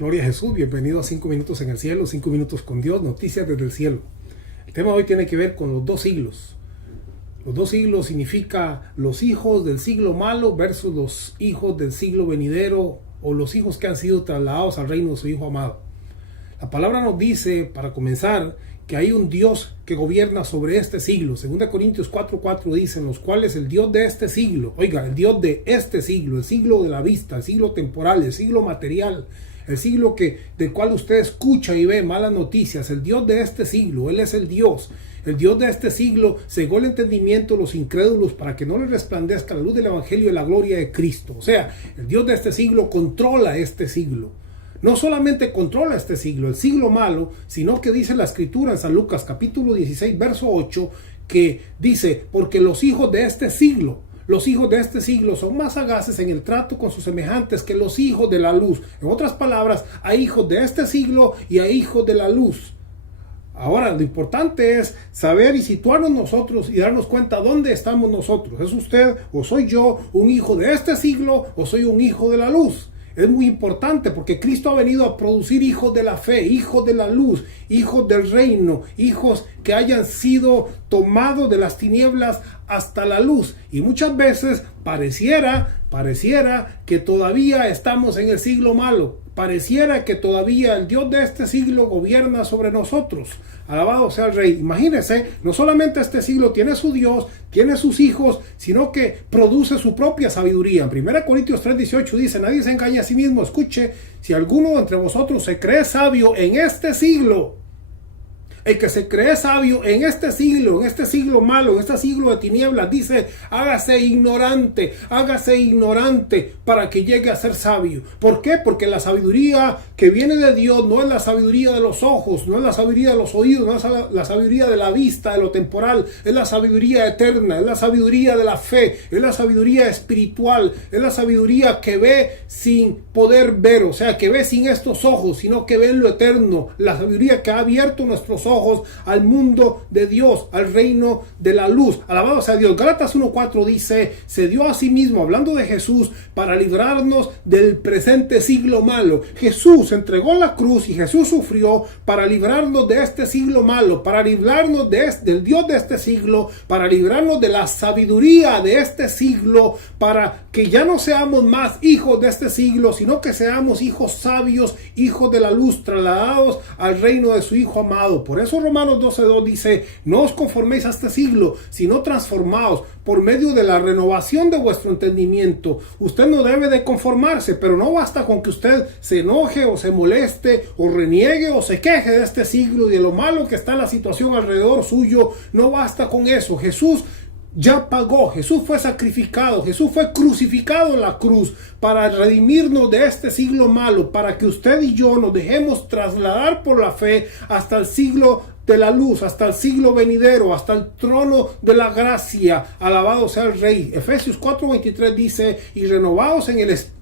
Gloria a Jesús, bienvenido a 5 minutos en el cielo, 5 minutos con Dios, noticias desde el cielo. El tema de hoy tiene que ver con los dos siglos. Los dos siglos significa los hijos del siglo malo versus los hijos del siglo venidero, o los hijos que han sido trasladados al reino de su Hijo amado. La palabra nos dice, para comenzar, que hay un Dios que gobierna sobre este siglo. 2 Corintios 4:4 dice, en los cuales el Dios de este siglo, oiga, el Dios de este siglo, el siglo de la vista, el siglo temporal, el siglo material, el siglo del cual usted escucha y ve malas noticias, el Dios de este siglo, Él es el Dios. El Dios de este siglo cegó el entendimiento de los incrédulos para que no les resplandezca la luz del Evangelio y la gloria de Cristo. O sea, el Dios de este siglo controla este siglo. No solamente controla este siglo, el siglo malo, sino que dice la Escritura en San Lucas capítulo 16, verso 8, que dice, porque los hijos de este siglo son más sagaces en el trato con sus semejantes que los hijos de la luz. En otras palabras, hay hijos de este siglo y hay hijos de la luz. Ahora, lo importante es saber y situarnos nosotros y darnos cuenta dónde estamos nosotros. ¿Es usted o soy yo un hijo de este siglo o soy un hijo de la luz? Es muy importante porque Cristo ha venido a producir hijos de la fe, hijos de la luz, hijos del reino, hijos que hayan sido tomados de las tinieblas hasta la luz. Y muchas veces pareciera que todavía estamos en el siglo malo. Pareciera que todavía el Dios de este siglo gobierna sobre nosotros. Alabado sea el Rey. Imagínense, no solamente este siglo tiene su Dios, tiene sus hijos, sino que produce su propia sabiduría. En 1 Corintios 3:18 dice, nadie se engaña a sí mismo. Escuche, si alguno entre vosotros se cree sabio en este siglo, el que se cree sabio en este siglo malo, en este siglo de tinieblas, dice, hágase ignorante para que llegue a ser sabio. ¿Por qué? Porque la sabiduría que viene de Dios no es la sabiduría de los ojos, no es la sabiduría de los oídos, no es la sabiduría de la vista, de lo temporal, es la sabiduría eterna, es la sabiduría de la fe, es la sabiduría espiritual, es la sabiduría que ve sin poder ver, o sea, que ve sin estos ojos, sino que ve en lo eterno, la sabiduría que ha abierto nuestros ojos al mundo de Dios, al reino de la luz. Alabado sea Dios. Gálatas 1:4 dice, se dio a sí mismo, hablando de Jesús, para librarnos del presente siglo malo. Jesús entregó la cruz y Jesús sufrió para librarnos de este siglo malo, para librarnos del Dios de este siglo, para librarnos de la sabiduría de este siglo, para que ya no seamos más hijos de este siglo, sino que seamos hijos sabios, hijos de la luz, trasladados al reino de su Hijo amado. Por eso Romanos 12:2 dice, no os conforméis a este siglo, sino transformaos por medio de la renovación de vuestro entendimiento. Usted no debe de conformarse, pero no basta con que usted se enoje o se moleste o reniegue o se queje de este siglo y de lo malo que está la situación alrededor suyo. No basta con eso. Jesús ya pagó, Jesús fue sacrificado, Jesús fue crucificado en la cruz para redimirnos de este siglo malo, para que usted y yo nos dejemos trasladar por la fe hasta el siglo de la luz, hasta el siglo venidero, hasta el trono de la gracia. Alabado sea el Rey. Efesios 4:23 dice, y renovados en el espíritu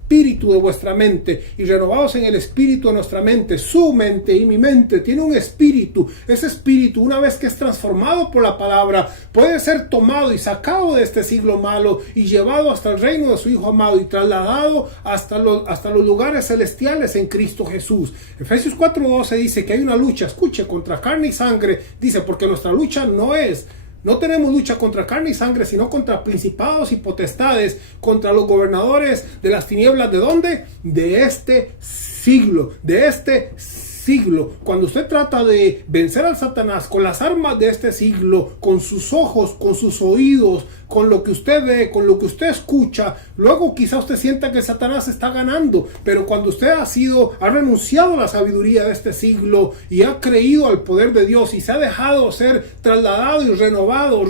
de vuestra mente, y renovados en el espíritu de nuestra mente. Su mente y mi mente tiene un espíritu. Ese espíritu, una vez que es transformado por la palabra, puede ser tomado y sacado de este siglo malo y llevado hasta el reino de su Hijo amado y trasladado hasta los lugares celestiales en Cristo Jesús. Efesios 4:12 dice que hay una lucha, escuche, contra carne y sangre. Dice, porque nuestra lucha no tenemos lucha contra carne y sangre, sino contra principados y potestades, contra los gobernadores de las tinieblas. ¿De dónde? De este siglo, Cuando usted trata de vencer al Satanás con las armas de este siglo, con sus ojos, con sus oídos, con lo que usted ve, con lo que usted escucha, luego quizá usted sienta que Satanás está ganando. Pero cuando usted ha renunciado a la sabiduría de este siglo y ha creído al poder de Dios y se ha dejado ser trasladado y renovado,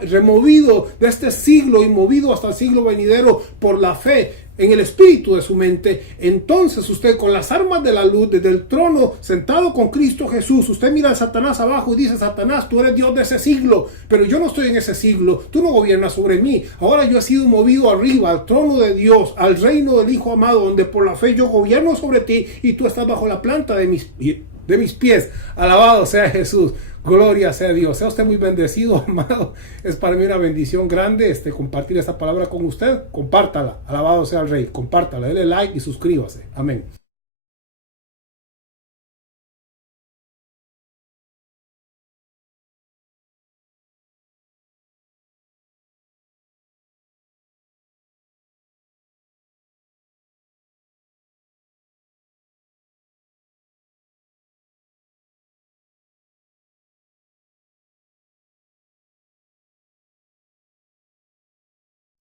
removido de este siglo y movido hasta el siglo venidero por la fe en el espíritu de su mente, entonces usted con las armas de la luz, desde el trono, sentado con Cristo Jesús, usted mira a Satanás abajo y dice, Satanás, tú eres Dios de ese siglo, pero yo no estoy en ese siglo, tú no gobiernas sobre mí. Ahora yo he sido movido arriba, al trono de Dios, al reino del Hijo amado, donde por la fe yo gobierno sobre ti y tú estás bajo la planta de mis pies. Alabado sea Jesús. Gloria sea Dios. Sea usted muy bendecido, amado. Es para mí una bendición grande compartir esta palabra con usted. Compártala. Alabado sea el Rey. Compártala. Dele like y suscríbase. Amén.